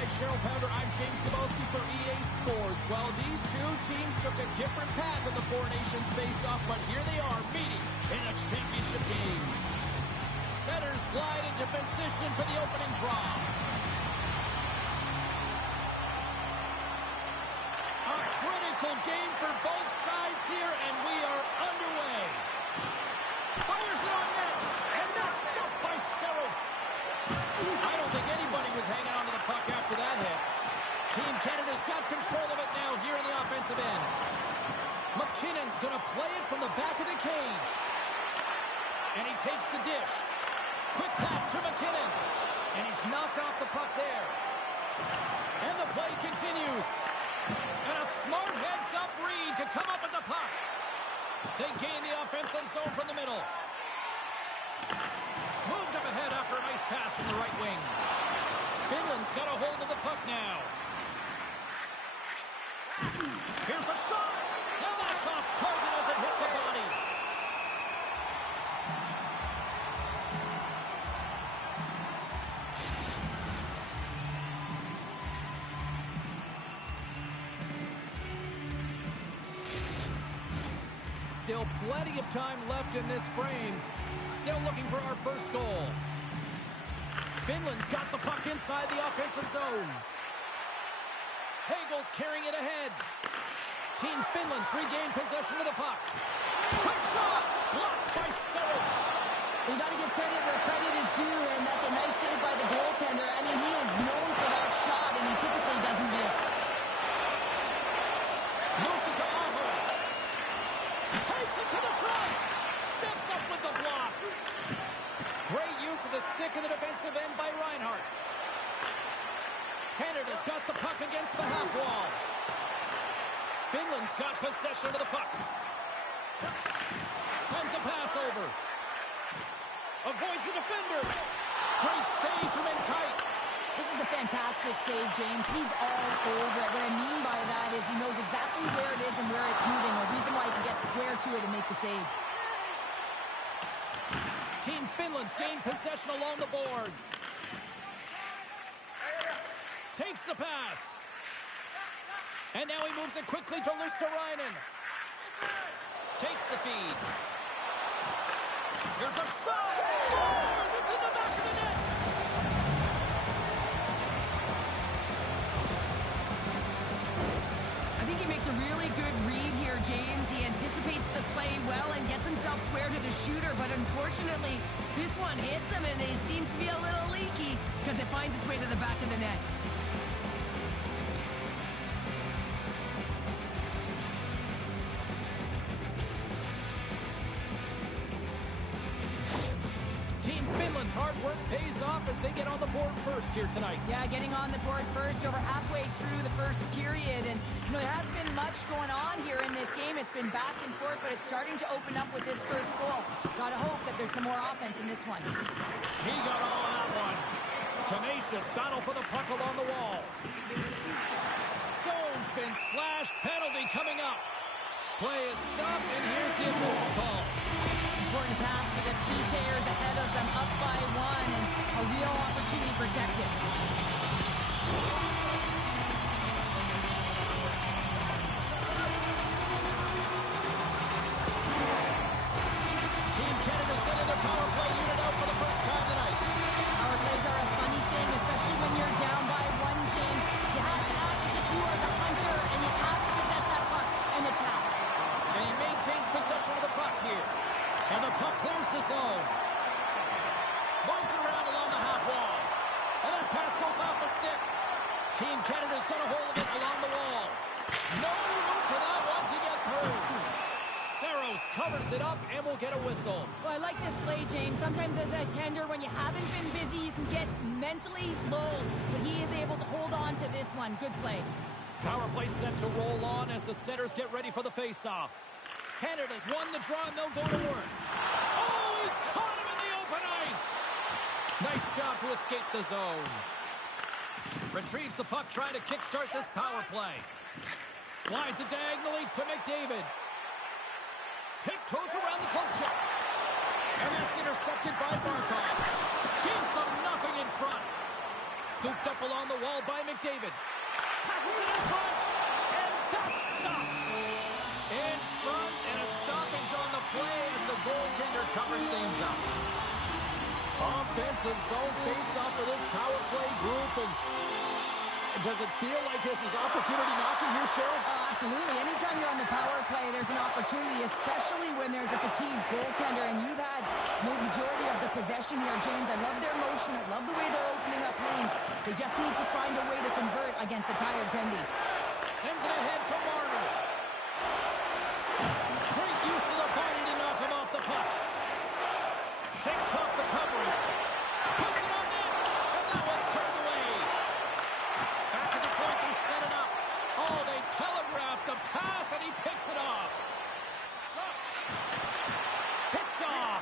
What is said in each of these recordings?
I'm James Cebulski for EA Sports. Well, these two teams took a different path in the Four Nations face-off, but here they are meeting in a championship game. Setters glide into position for the opening draw. A critical game for both sides here, and we are underway. Fires it on net, and that's stopped by Setters. I don't think anybody was hanging on to the puck after that hit. Team Canada's got control of it now here in the offensive end. McKinnon's going to play it from the back of the cage. And he takes the dish. Quick pass to McKinnon. And he's knocked off the puck there. And the play continues. And a smart heads-up read to come up with the puck. They gain the offensive zone from the middle. Moved up ahead after a nice pass from the right wing. Finland's got a hold of the puck now. Here's a shot. And that's off target as it hits a body. Still plenty of time left in this frame. Still looking for our first goal. Finland's got the puck inside the offensive zone. Hagel's carrying it ahead. Team Finland's regained possession of the puck. Quick shot! Blocked by Setters. You got to give credit where credit is due, and that's a nice save by the goaltender. I mean, he is known for that shot, and he typically doesn't miss. Moves it to Aho. Takes it to the front. Steps up with the block. Great use of the stick in the defensive end by Reinhart. Canada's got the puck against the half wall. Finland's got possession of the puck. Sends a pass over. Avoids the defender. Great save from in tight. This is a fantastic save, James. He's all over it. What I mean by that is he knows exactly where it is and where it's moving. A reason why he can get square to it and make the save. Team Finland's gained possession along the boards. Takes the pass. And now he moves it quickly to Luosterainen. Takes the feed. Here's a shot. Scores! It's in the back of the net. I think he makes a really good read here, James. He anticipates the play well and gets himself square to the shooter, but unfortunately, this one hits him and it seems to be a little leaky because it finds its way to the back of the net. Team Finland's hard work pays off as they get on the board first here tonight. Yeah, getting on the board first over halfway through the first period. And, you know, there hasn't been much going on here in this game. It's been back and forth, but it's starting to open up with this first goal. Gotta hope that there's some more offense in this one. He got all on that one. Tenacious battle for the puck along the wall. Stone's been slashed. Penalty coming up. Play is stopped, and here's the official call. Important task for the key players ahead of them, up by one, and a real opportunity protected. Team Canada sending their power play unit out for the first time tonight. Power plays are a funny thing, especially when you're down by one, James. You have to act as if you are the hunter, and you have to possess that puck and attack. And he maintains possession of the puck here. And the puck clears the zone. Moves it around along the half wall. And that pass goes off the stick. Team Canada's got a hold of it along the wall. No room for that one to get through. Saros covers it up and will get a whistle. Well, I like this play, James. Sometimes as a tender, when you haven't been busy, you can get mentally low. But he is able to hold on to this one. Good play. Power play set to roll on as the Setters get ready for the face-off. Canada's won the draw and they'll go to work. Oh, he caught him in the open ice. Nice job to escape the zone. Retrieves the puck, trying to kickstart this power play. Slides it diagonally to McDavid. Tiptoes around the poke check. And that's intercepted by Barkov. Gives them nothing in front. Scooped up along the wall by McDavid. Passes it in front, and that's stopped. In front, and a stoppage on the play as the goaltender covers things up. Offensive zone face-off for this power play group, and does it feel like this is opportunity knocking here, Cheryl? Absolutely. Anytime you're on the power play, there's an opportunity, especially when there's a fatigued goaltender, and you've had the majority of the possession here, James. I love their motion. I love the way they're opening up lanes. They just need to find a way to convert against a tired Tendy. Sends it ahead to Marner. Great use of the body to knock him off the puck. Shakes off the coverage. Puts it on net, and that one's turned away. Back to the point, they set it up. Oh, they telegraphed the pass, and he picks it off. Picked off.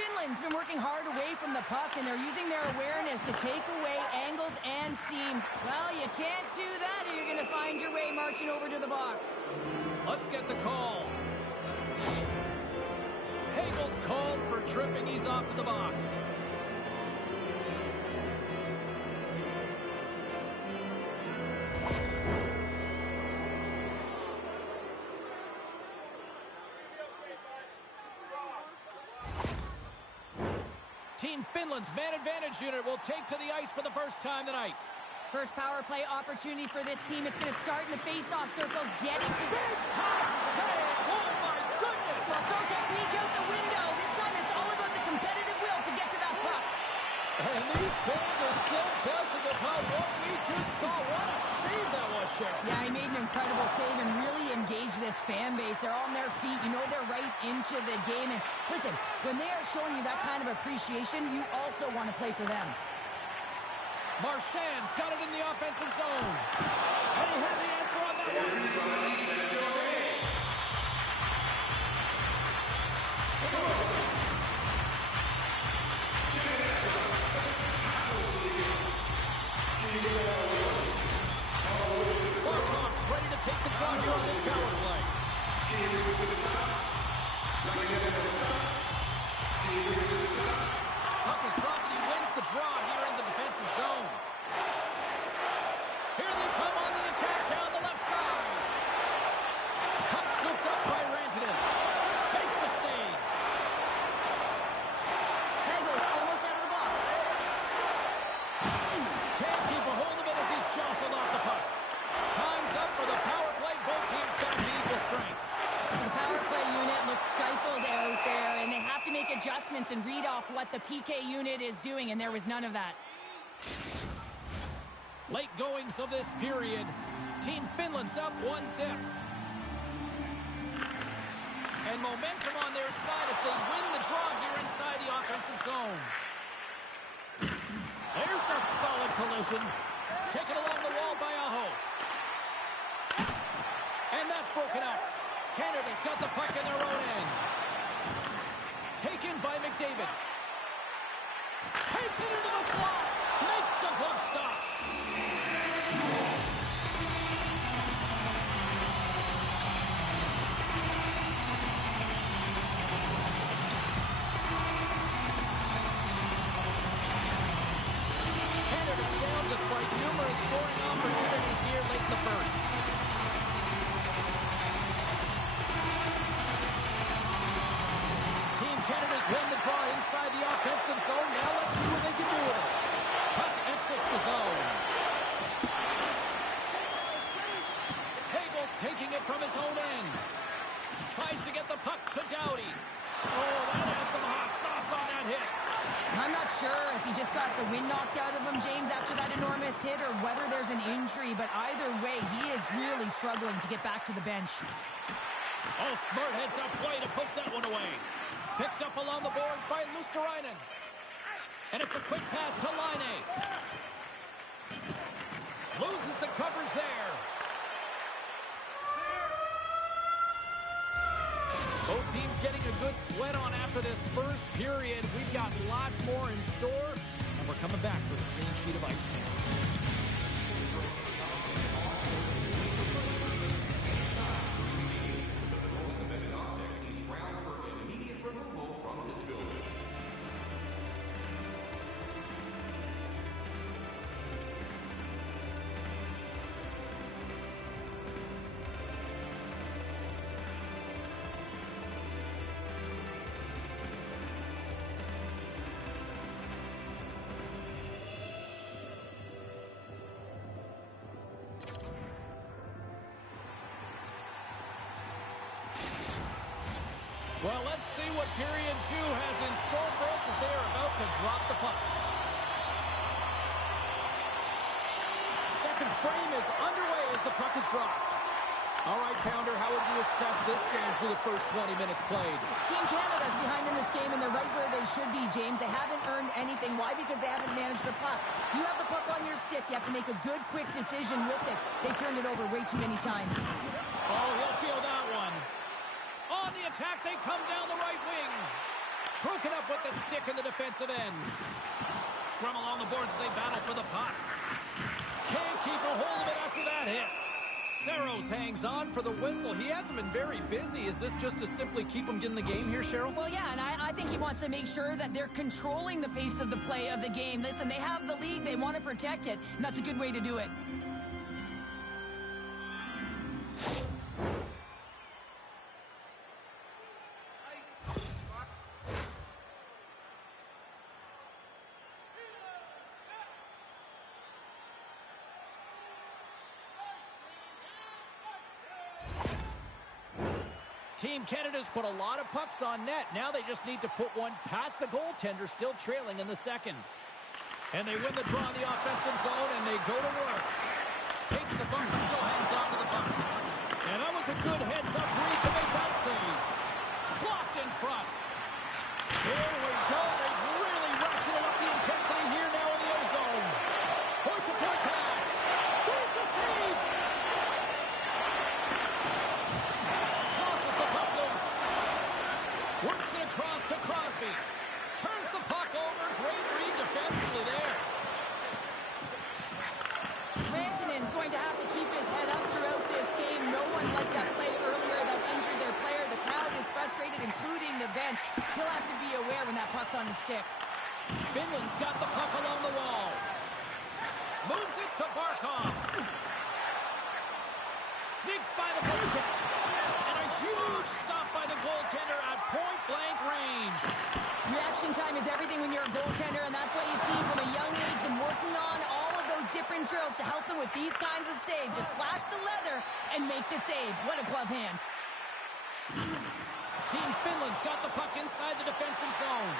Finland's been working hard away from the puck, and they're using their awareness to take away angles and seams. Well, you can't do that, or you're going to find your way marching over to the box. Let's get the call. Hagel's called for tripping. He's off to the box. Team Finland's man advantage unit will take to the ice for the first time tonight. First power play opportunity for this team. It's going to start in the face-off circle. Getting Big time save! Oh my goodness! Well, throw technique out the window. This time it's all about the competitive will to get to that puck. And these fans are still buzzing about what we just saw. What a save that was, Cheryl. Yeah, he made an incredible save and really engaged this fan base. They're on their feet. You know they're right into the game. And listen, when they are showing you that kind of appreciation, you also want to play for them. Marchand's got it in the offensive zone. And he had the answer on that Barkov's ready to take the draw here on this power play. Puck is dropped and he wins the draw here in the defensive zone. Here they come on the attack down the left side. Puck scooped up by Rantanen. Makes the save. Hagel's almost out of the box. Can't keep a hold of it as he's jostled off the puck. Time's up for the power play. Both teams back to equal strength. The power play unit looks stifled out there, and they have to make adjustments and read off what the PK unit is doing, and there was none of that. Late goings of this period. Team Finland's up 1-0. And momentum on their side as they win the draw here inside the offensive zone. There's a solid collision. Taken along the wall by Aho. And that's broken up. Canada's got the puck in their own end. Taken by McDavid. Takes it into the slot. Makes the glove stop. Canada's down despite numerous scoring opportunities here late in the first. Team Canada's won the draw inside the offensive zone. Now let's see what they can do with it. Puck exits the zone. Hagel's taking it from his own end. Tries to get the puck to Doughty. Oh, that had some hot sauce on that hit. I'm not sure if he just got the wind knocked out of him, James, after that enormous hit, or whether there's an injury, but either way, he is really struggling to get back to the bench. Oh, smart heads up play to poke that one away. Picked up along the boards by Luosterainen. And it's a quick pass to Laine. Loses the coverage there. Both teams getting a good sweat on after this first period. We've got lots more in store, and we're coming back with a clean sheet of ice. Well, let's see what period 2 has in store for us as they are about to drop the puck. Second frame is underway as the puck is dropped. All right, Pounder, how would you assess this game through the first 20 minutes played? Team Canada's behind in this game, and they're right where they should be, James. They haven't earned anything. Why? Because they haven't managed the puck. You have the puck on your stick. You have to make a good, quick decision with it. They turned it over way too many times. Oh, he'll feel that one. On the attack, they come down the right wing. Broken up with the stick in the defensive end. Scrum along the boards as they battle for the puck. Can't keep a hold of it after that hit. Saros hangs on for the whistle. He hasn't been very busy. Is this just to simply keep him in the game here, Cheryl? Well, yeah, and I think he wants to make sure that they're controlling the pace of the play of the game. Listen, they have the lead. They want to protect it, and that's a good way to do it. Team Canada's put a lot of pucks on net. Now they just need to put one past the goaltender, still trailing in the second. And they win the draw in the offensive zone, and they go to work. Takes the puck, but still hangs on to the puck. And that was a good heads-up read to make that save. Blocked in front. Here we go. They've really ratcheted up the intensity here now in the O-zone. Point-to-point pass. There's the save. Works it across to Crosby. Turns the puck over. Great read defensively there. Rantanen's going to have to keep his head up throughout this game. No one liked that play earlier that injured their player. The crowd is frustrated, including the bench. He'll have to be aware when that puck's on his stick. Finland's got the puck along the wall. Moves it to Barkov. Sneaks by the poke check. And a huge stop by the goaltender at point-blank range. Reaction time is everything when you're a goaltender, and that's what you see from a young age, them working on all of those different drills to help them with these kinds of saves. Just flash the leather and make the save. What a glove hand. Team Finland's got the puck inside the defensive zone.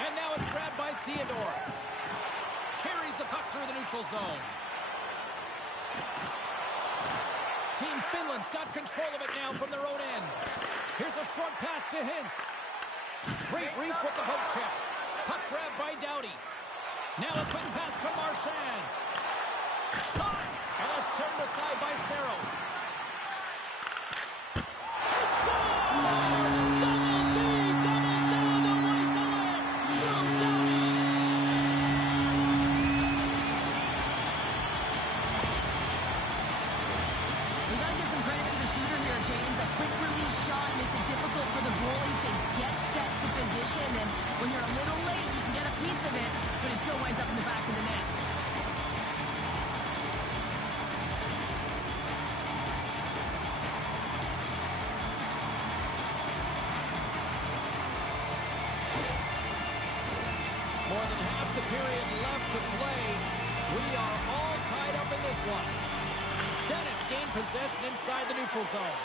And now it's grabbed by Theodore. Carries the puck through the neutral zone. Team Finland's got control of it now from their own end. Here's a short pass to Hintz. Great reach with the poke check. Puck grabbed by Doughty. Now a quick pass to Marchand. Shot! And that's turned aside by Saros. He scores! Double D! Doubles down to right the left! Drew Doughty! We got to give some credit to the shooter here, James. A quick release shot makes it difficult for the goalie to get set to position. And when you're a little late, you can get a piece of it, but it still winds up in the back of the net. More than half the period left to play. We are all tied up in this one. Bennett's gained possession inside the neutral zone.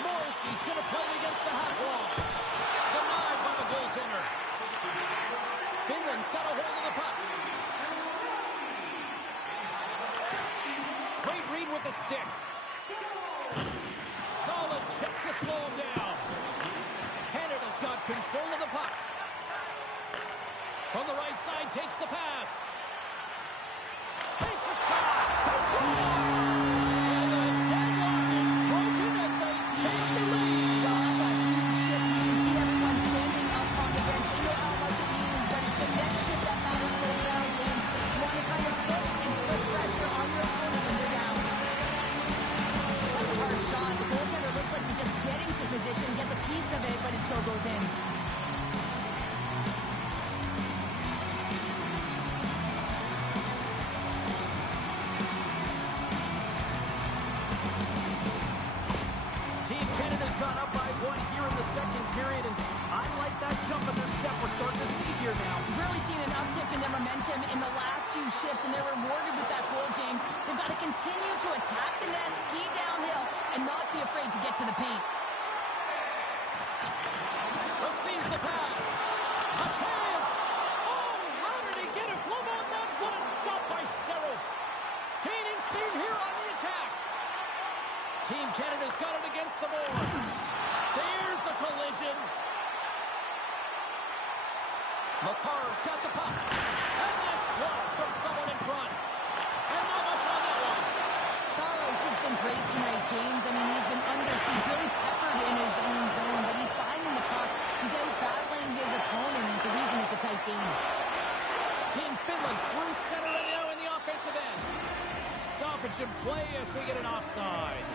Morrissey's going to play it against the half wall. Denied by the goaltender. Finland's got a hold of the puck. Great read with the stick. Solid check to slow him down. Canada's got control of the puck. From the right side, takes the pass. Takes a shot. They score! And the deadlock is broken as they take the lead. Well, that's a huge shift. You can see everyone standing up on the bench. They know how much it means, but it's the next shift that matters most now, James. You want to kind of push and put pressure on your opponent when they're down. That's a hard shot. The goaltender looks like he's just getting to position, gets a piece of it, but it still goes in. Team Canada's gone up by one here in the second period, and I like that jump in their step we're starting to see here now. We've really seen an uptick in their momentum in the last few shifts, and they're rewarded with that goal, James. They've got to continue to attack the net, ski downhill, and not be afraid to get to the paint. McCarr's got the puck. And that's blocked from someone in front. And not much on that one. Saros has been great tonight, James. I mean, he's been he's really peppered in his own zone, but he's finding the puck. He's out battling his opponent, and it's a reason it's a tight game. Team Finland's through center and now in the offensive end. Stoppage in play as we get an offside.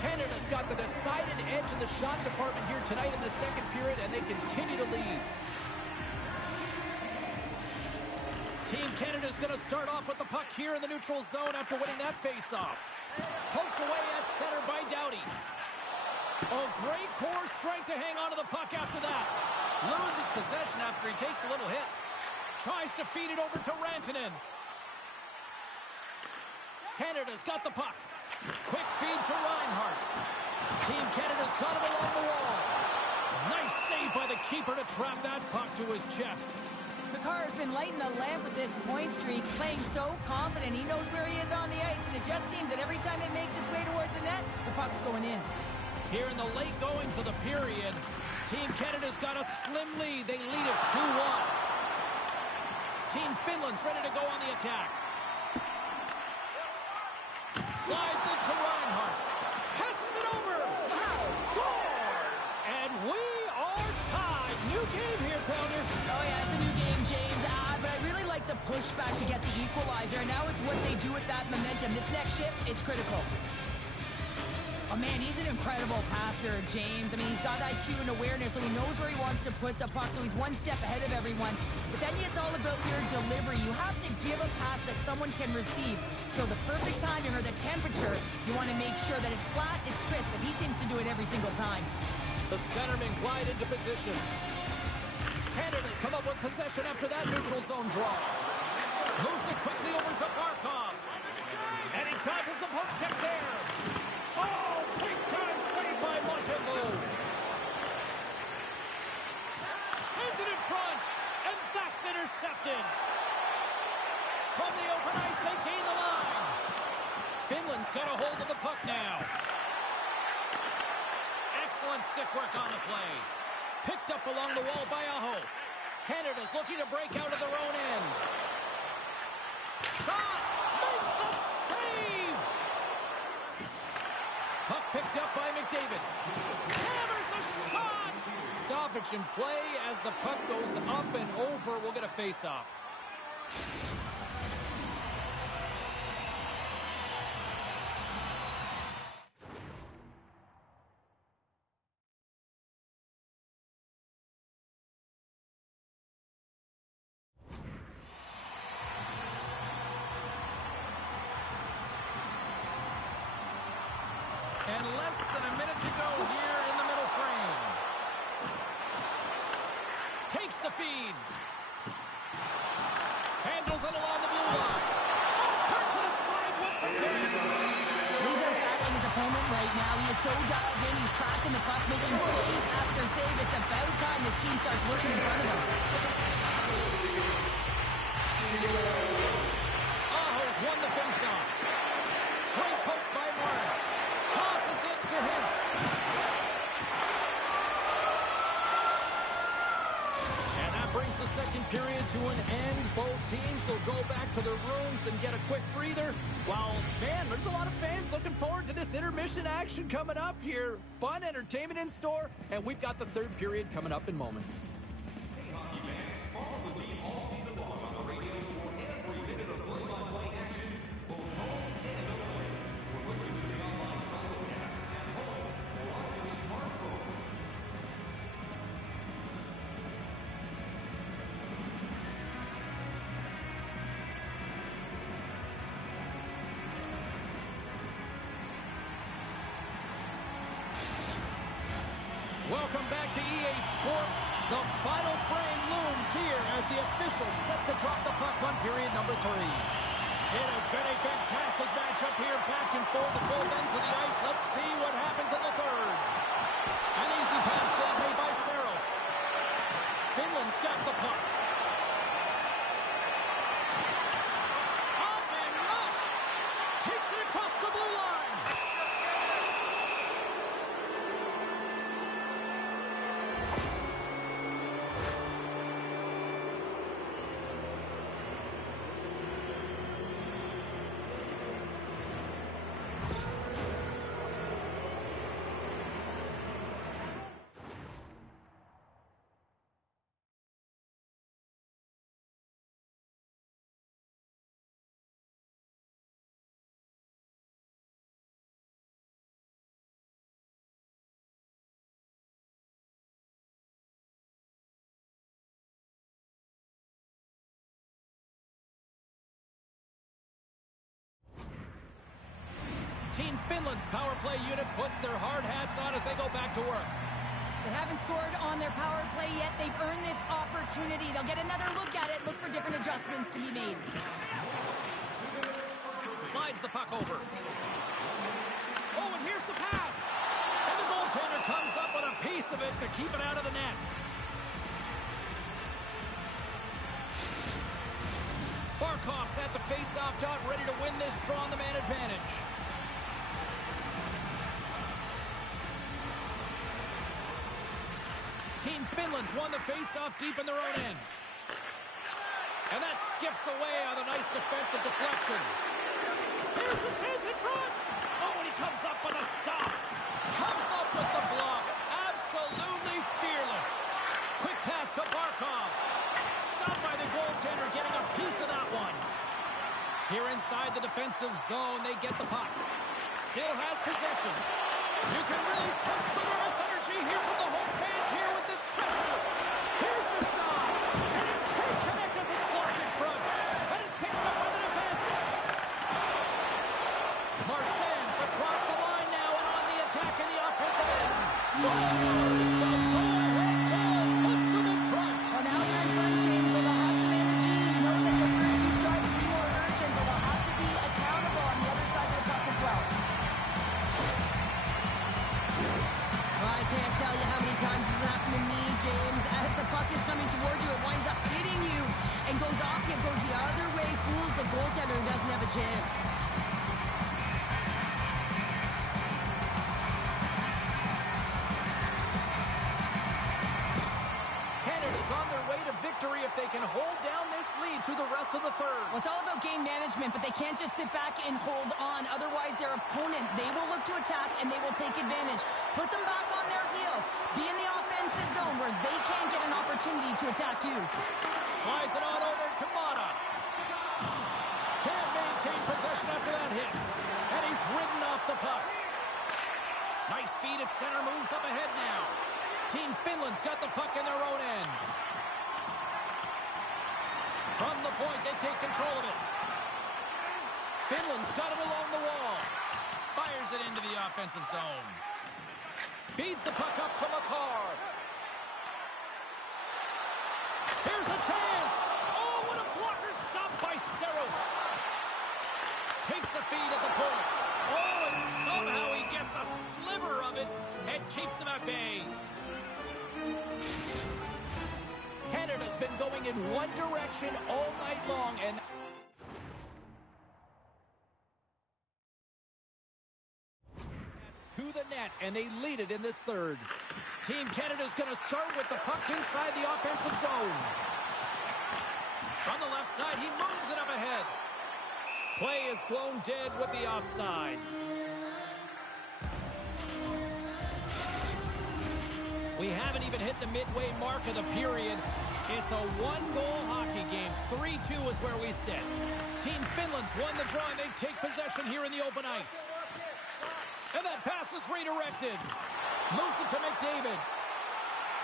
Canada's got the decided edge in the shot department here tonight in the second period, and they continue to lead. Team Canada's going to start off with the puck here in the neutral zone after winning that face-off. Poked away at center by Doughty. Oh, great core strength to hang on to the puck after that. Loses possession after he takes a little hit. Tries to feed it over to Rantanen. Canada's got the puck. Quick feed to Reinhart. Team Canada's got it along the wall. Nice save by the keeper to trap that puck to his chest. McCarr's been lighting the lamp with this point streak, playing so confident. He knows where he is on the ice, and it just seems that every time it makes its way towards the net, the puck's going in. Here in the late goings of the period, Team Canada's got a slim lead. They lead it 2-1. Team Finland's ready to go on the attack. Slides it to Reinhart. Passes it over. Wow. Scores! And we are tied. New game here, Pounder. Oh, yeah, it's a new game, James. But I really like the pushback to get the equalizer. And now it's what they do with that momentum. This next shift, it's critical. Oh, man, he's an incredible passer, James. I mean, he's got IQ and awareness, so he knows where he wants to put the puck, so he's one step ahead of everyone. But then it's all about your delivery. You have to give a pass that someone can receive. So the perfect timing or the temperature, you want to make sure that it's flat, it's crisp, and he seems to do it every single time. The centerman glide into position. Canada's come up with possession after that neutral zone draw. Moves it quickly over to Barkov. And he dodges the post check there. Oh, big time save by Montembeault. Sends it in front, and that's intercepted. From the open ice, they gain the line. Finland's got a hold of the puck now. Excellent stick work on the play. Picked up along the wall by Aho. Canada's looking to break out of their own end. Shot! Makes the save! Puck picked up by McDavid. Hammers the shot! Stoppage in play as the puck goes up and over. We'll get a face-off. And less than a minute to go here in the middle frame. Takes the feed. Handles it along the blue line. Oh, turns it aside once again. He's out battling his opponent right now. He is so dialed in. He's tracking the puck, making save after save. It's about time this team starts working in front of him. Aho's won the faceoff. Great poke by Martin. Tosses it to Hintz. And that brings the second period to an end. Both teams will go back to their rooms and get a quick breather. While, man, there's a lot of fans looking forward to this intermission action coming up here. Fun entertainment in store, and we've got the third period coming up in moments. Welcome back to EA Sports. The final frame looms here as the officials set to drop the puck on period number 3. It has been a fantastic matchup here, back and forth at both ends of the ice. Let's see what happens in the third. An easy pass save made by Saros. Finland's got the puck. Up and rush. Takes it across the blue line. Team Finland's power play unit puts their hard hats on as they go back to work. They haven't scored on their power play yet. They've earned this opportunity. They'll get another look at it, look for different adjustments to be made. Slides the puck over. Oh, and here's the pass. And the goaltender comes up with a piece of it to keep it out of the net. Barkov's at the face-off dot, ready to win this draw on the man advantage. Team Finland's won the face-off deep in their own end. And that skips away on a nice defensive deflection. Here's the chance in front. Oh, and he comes up with a stop. Comes up with the block. Absolutely fearless. Quick pass to Barkov. Stopped by the goaltender, getting a piece of that one. Here inside the defensive zone, they get the puck. Still has possession. You can really sense the nervous energy here from the home fans here with this pressure. Here's the shot. And it can't connect as it's blocked in front. And it's picked up by the defense. Marchand's across the line now and on the attack in the offensive end. Scores! The go-ahead goal puts them in front. Well, now they're in front, James, so they'll have some energy. You know that the first two strikes will be more urgent, but they'll have to be accountable on the other side of the puck as well. I can't tell you how many times this has happened to me, James. As the puck is coming towards you, it winds up hitting you and goes off you, goes the other way, fools the goaltender who doesn't have a chance. Canada's on their way to victory if they can hold down this lead through the rest of the third. Well, it's all about game management, but they can't just sit back and hold on. Otherwise, their opponent, they will look to attack and they will take advantage. Put them back on their heels. Be in the offensive zone where they can't get an opportunity to attack you. Slides it on over to Mata. Can't maintain possession after that hit. And he's ridden off the puck. Nice feed at center, moves up ahead now. Team Finland's got the puck in their own end. From the point, they take control of it. Finland's got it along the wall. Fires it into the offensive zone. Feeds the puck up to McCarr. Here's a chance. Oh, what a blocker stop by Saros. Takes the feed at the point. Oh, and somehow he gets a sliver of it and keeps them at bay. Canada's been going in one direction all night long, and that's to the net, and they lead it in this third. Team Canada's going to start with the puck inside the offensive zone. From the left side, he moves it up ahead. Play is blown dead with the offside. We haven't even hit the midway mark of the period. It's a one-goal hockey game. 3-2 is where we sit. Team Finland's won the draw, and they take possession here in the open ice. And that pass is redirected. Moves it to McDavid.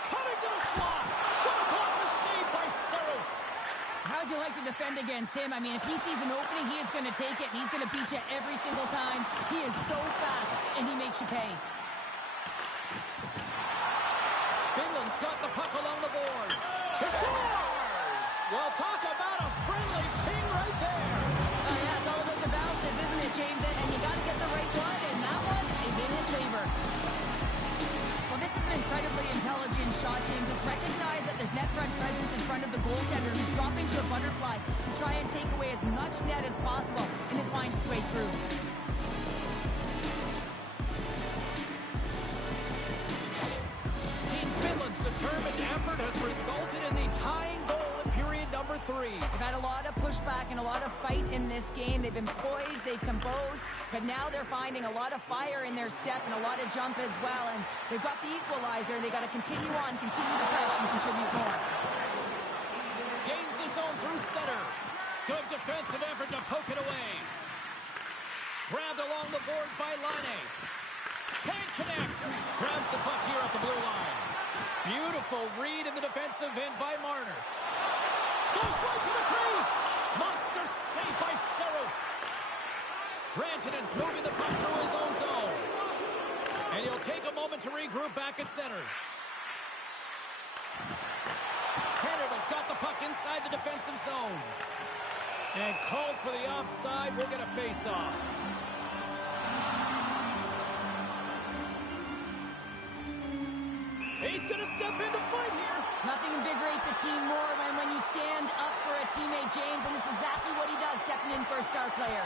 Coming to the slot. What a blocker save by Saros. How'd you like to defend against him? I mean, if he sees an opening, he is going to take it, and he's going to beat you every single time. He is so fast, and he makes you pay. Finland's got the puck along the boards. He scores! Well, talk about a friendly ping right there. Oh, yeah, it's all about the bounces, isn't it, James? And you got to get the right one, and that one is in his favor. Well, this is an incredibly intelligent shot, James. It's recognized that there's net front presence in front of the goaltender, who's dropping to a butterfly to try and take away as much net as possible, and it finds its way through. lacking a lot of fight in this game. They've been poised, they've composed, but now they're finding a lot of fire in their step and a lot of jump as well. And they've got the equalizer, and they've got to continue on, continue the press, and contribute more. Gains the zone through center. Good defensive effort to poke it away. Grabbed along the boards by Line. Can't connect. Grabs the puck here at the blue line. Beautiful read in the defensive end by Marner. Goes right to the crease. Monster save by Saros. Rantanen's moving the puck through his own zone. And he'll take a moment to regroup back at center. Canada's got the puck inside the defensive zone. And called for the offside. We'll get a face-off. He's going to step in to fight here. Nothing invigorates a team more than when you stand up for a teammate, James, and this is exactly what he does, stepping in for a star player.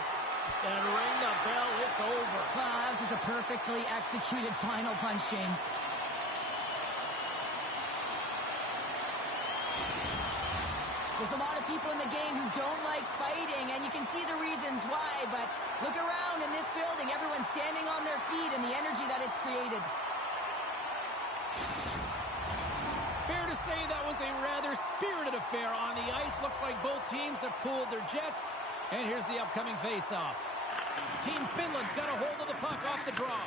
And ring the bell, it's over. Wow, that was just a perfectly executed final punch, James. There's a lot of people in the game who don't like fighting, and you can see the reasons why, but look around in this building. Everyone's standing on their feet and the energy that it's created. Fair to say that was a rather spirited affair on the ice. Looks like both teams have cooled their jets. And here's the upcoming face-off. Team Finland's got a hold of the puck off the draw.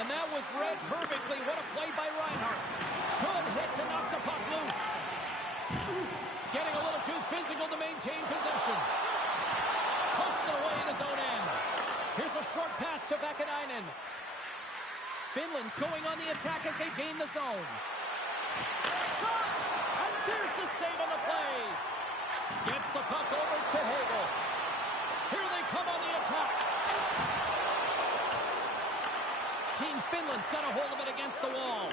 And that was read perfectly. What a play by Reinhart. Good hit to knock the puck loose. Getting a little too physical to maintain possession. Pokes it away in his own end. Here's a short pass to Vakanainen. Finland's going on the attack as they gain the zone. Shot! And there's the save on the play. Gets the puck over to Hagel. Here they come on the attack. Team Finland's got a hold of it against the wall.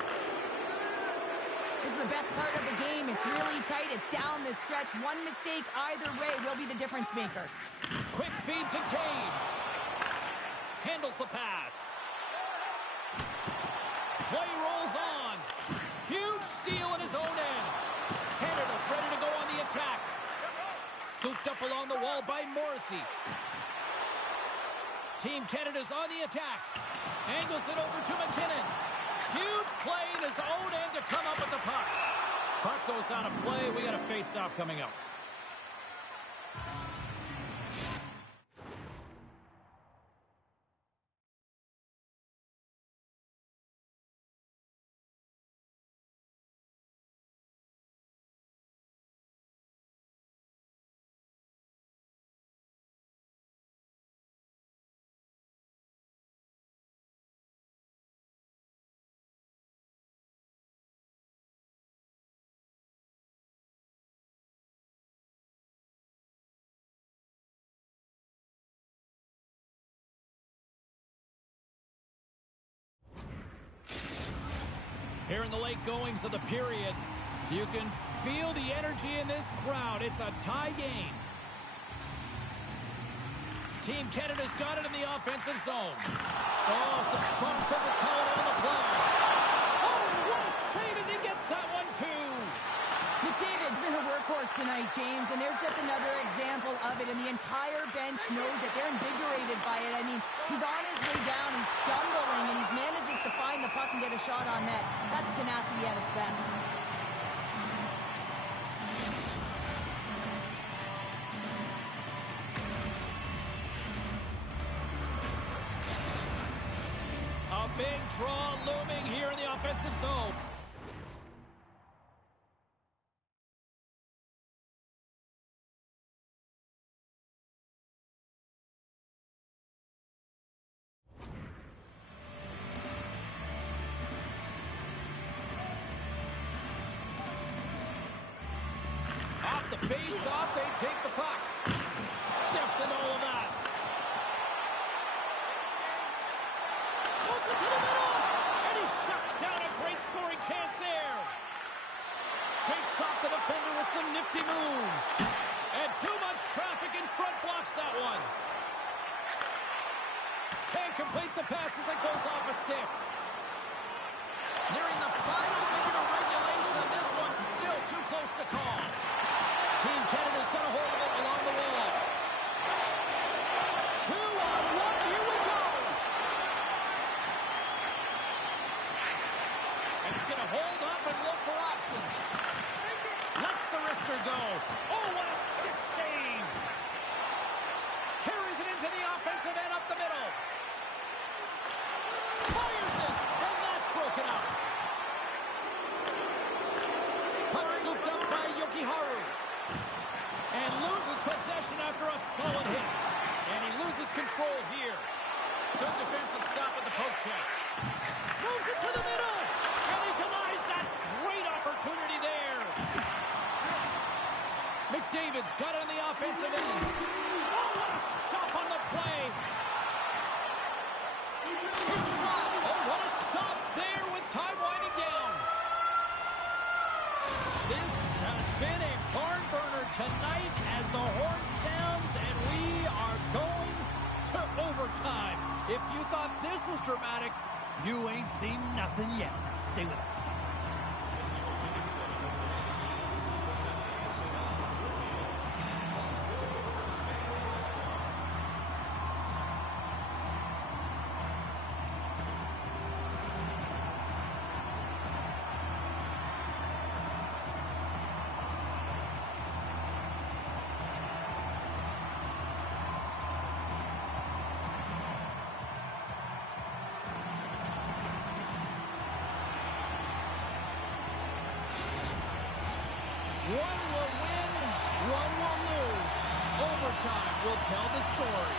This is the best part of the game. It's really tight. It's down this stretch. One mistake either way will be the difference maker. Quick feed to Taves. Handles the pass. Play rolls on. Huge steal in his own end. Canada's ready to go on the attack. Scooped up along the wall by Morrissey. Team Canada's on the attack. Angles it over to McKinnon. Huge play in his own end to come up with the puck. Puck goes out of play. We got a face-off coming up. Here in the late goings of the period, you can feel the energy in this crowd. It's a tie game. Team Canada's got it in the offensive zone. Oh, some strong physicality on the play. Oh, and what a save as he gets that one, too. McDavid's been a workhorse tonight, James, and there's just another example of it, and the entire bench knows that they're invigorated by it. I mean, he's on his way down, he's stumbling, and he manages to find the puck and get a shot on net. That's tenacity at its best. A big draw looming here in the offensive zone. Off the face-off, they take the puck. Steps into all of that. Puts it to the middle, and he shuts down a great scoring chance there. Shakes off the defender with some nifty moves. And too much traffic in front blocks that one. Can't complete the pass as it goes off a stick. Nearing the final minute of regulation, and this one's still too close to call. Team Canada's got a hold of it along the wall. 2-on-1, here we go. And he's going to hold up and look for options. Lets the wrister go. Oh, what a stick save. Carries it into the offensive end up the middle. Fires it, and that's broken up. Puck scooped up by Yokiharu. And loses possession after a solid hit. And he loses control here. Good defensive stop with the poke check. Moves it to the middle. And he denies that great opportunity there. McDavid's got it on the offensive end. Oh, what a stop on the play. His shot. Oh, what a stop there with time winding down. This has been a barn burner tonight as the horn sounds, and we are going to overtime. If you thought this was dramatic, you ain't seen nothing yet. Stay with us. One will win, one will lose. Overtime will tell the story.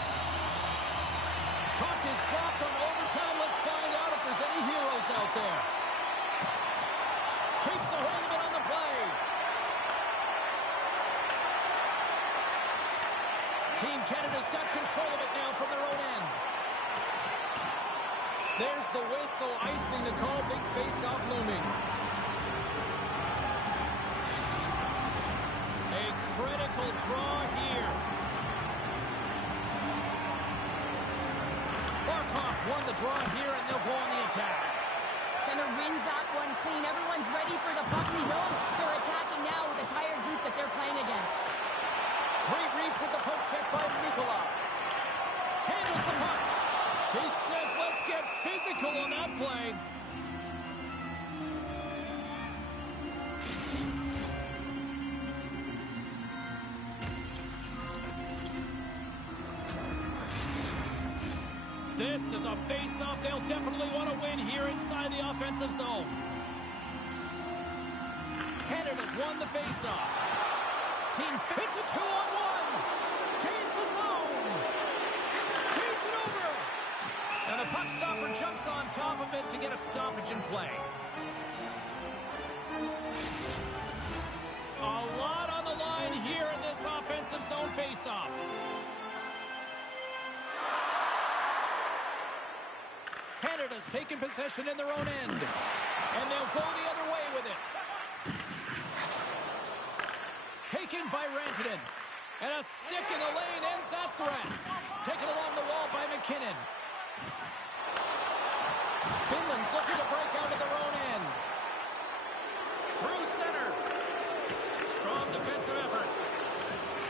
Puck is dropped on overtime. Let's find out if there's any heroes out there. Keeps a hold of it on the play. Team Canada's got control of it now from their own end. There's the whistle, icing the call. Big face-off looming. Critical draw here. Barkov's won the draw here, and they'll go on the attack. Center wins that one clean. Everyone's ready for the puck. We know they're attacking now with a tired group that they're playing against. Great reach with the poke check by Nikola. Handles the puck. He says, let's get physical on that play. This is a face-off they'll definitely want to win here inside the offensive zone. Canada's won the face-off. Team hits a 2-on-1. Gains the zone. Gains it over. And the puck stopper jumps on top of it to get a stoppage in play. A lot on the line here in this offensive zone face-off. Canada's taken possession in their own end. And they'll go the other way with it. Taken by Rantanen. And a stick in the lane ends that threat. Taken along the wall by McKinnon. Finland's looking to break out of their own end. Through center. Strong defensive effort.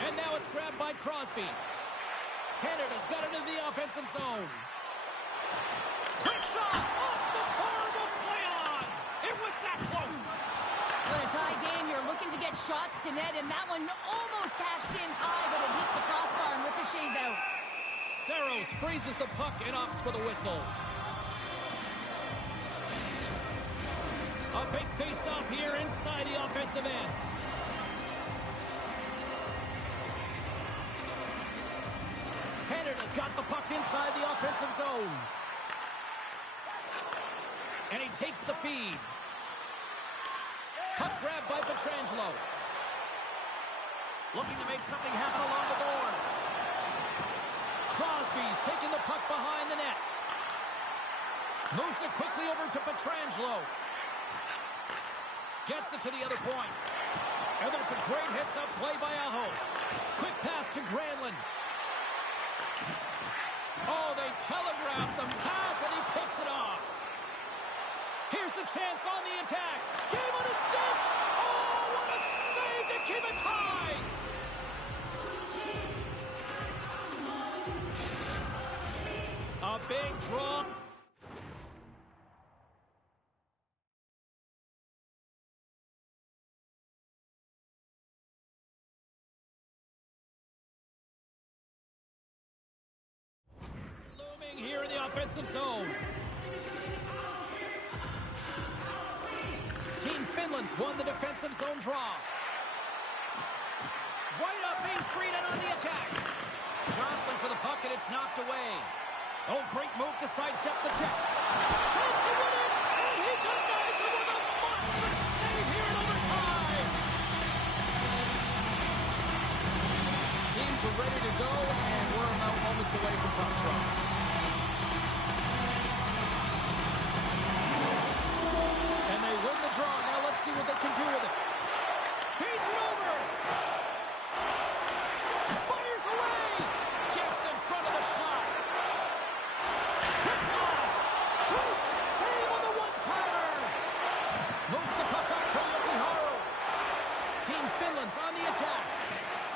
And now it's grabbed by Crosby. Canada's got it into the offensive zone. Quick shot off the horrible play on. It was that close. In a tie game, you're looking to get shots to net, and that one almost cashed in high, but it hits the crossbar and ricochets out. Saros freezes the puck and opts for the whistle. A big face-off here inside the offensive end. Canada's got the puck inside the offensive zone. And he takes the feed. Puck grab by Pietrangelo. Looking to make something happen along the boards. Crosby's taking the puck behind the net. Moves it quickly over to Pietrangelo. Gets it to the other point. And that's a great heads-up play by Aho. Quick pass to Granlund. Oh, they telegraphed the pass, and he picks it off. Here's a chance on the attack. Game on a stick. Oh, what a save to keep it tied. A big draw. Looming here in the offensive zone. Team Finland's won the defensive zone draw. Right up Main Street and on the attack. Jostling for the puck, and it's knocked away. Oh, great move to sidestep the check. Chance to win it, and he denies it with a monstrous save here in overtime. Teams are ready to go, and we're about moments away from puck drop. And they win the draw. Now let's see what they can do with it. Feeds it over. Fires away. Gets in front of the shot. Quick blast. Great save on the one-timer. Moves the puck up from Obrigado. Team Finland's on the attack.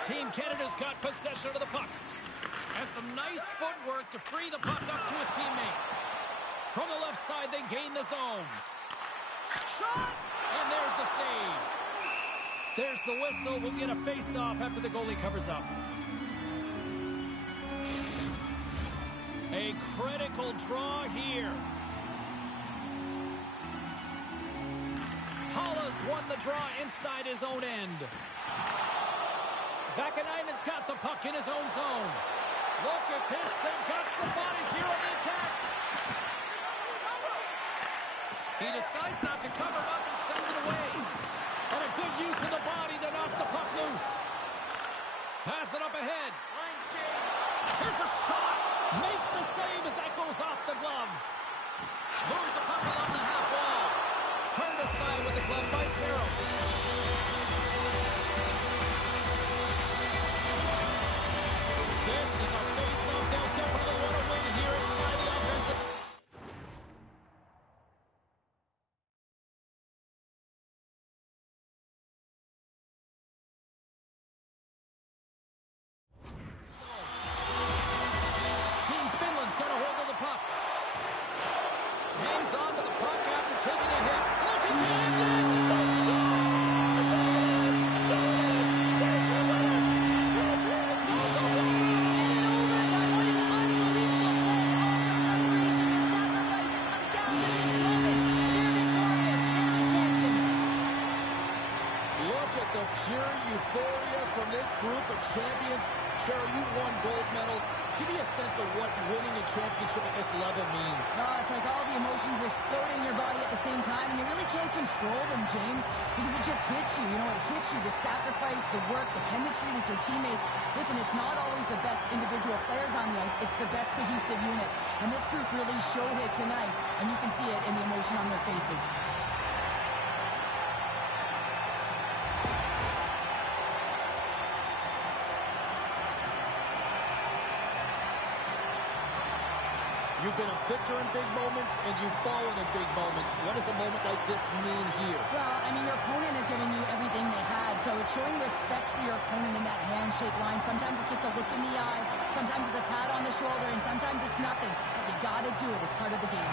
Team Canada's got possession of the puck. Has some nice footwork to free the puck up to his teammate. From the left side, they gain the zone. Shot! And there's the save. There's the whistle. We'll get a face-off after the goalie covers up. A critical draw here. Halla's won the draw inside his own end. Vakanainen's got the puck in his own zone. Look at this. They've got some bodies here on the attack. He decides not to cover up and sends it away. And a good use of the body to knock the puck loose. Pass it up ahead. Here's a shot. Makes the save as that goes off the glove. Moves the puck along the half wall. Turned aside with the glove by Parceiros. This is a face-off. They'll definitely want to win here inside the offensive. Team Finland's got a hold of the puck. Hangs on to the puck after taking a hit. Looking to the net. They score! Yes! There's your winner! Champions of the world! Overtime, what an unbelievable play. All the preparation, the sacrifice, it comes down to this moment. They're victorious. They're the champions. Look at the pure euphoria from this group of champions. Cheryl, you won gold medals. Give me a sense of what winning a championship at this level means. It's like all the emotions exploding in your body at the same time, and you really can't control them, James, because it just hits you. You know, it hits you. The sacrifice, the work, the chemistry with your teammates. Listen, it's not always the best individual players on the ice. It's the best cohesive unit. And this group really showed it tonight, and you can see it in the emotion on their faces. You've been a victor in big moments, and you've fallen in big moments. What does a moment like this mean here? Well, I mean, your opponent is giving you everything they had, so it's showing respect for your opponent in that handshake line. Sometimes it's just a look in the eye, sometimes it's a pat on the shoulder, and sometimes it's nothing. But you gotta do it. It's part of the game.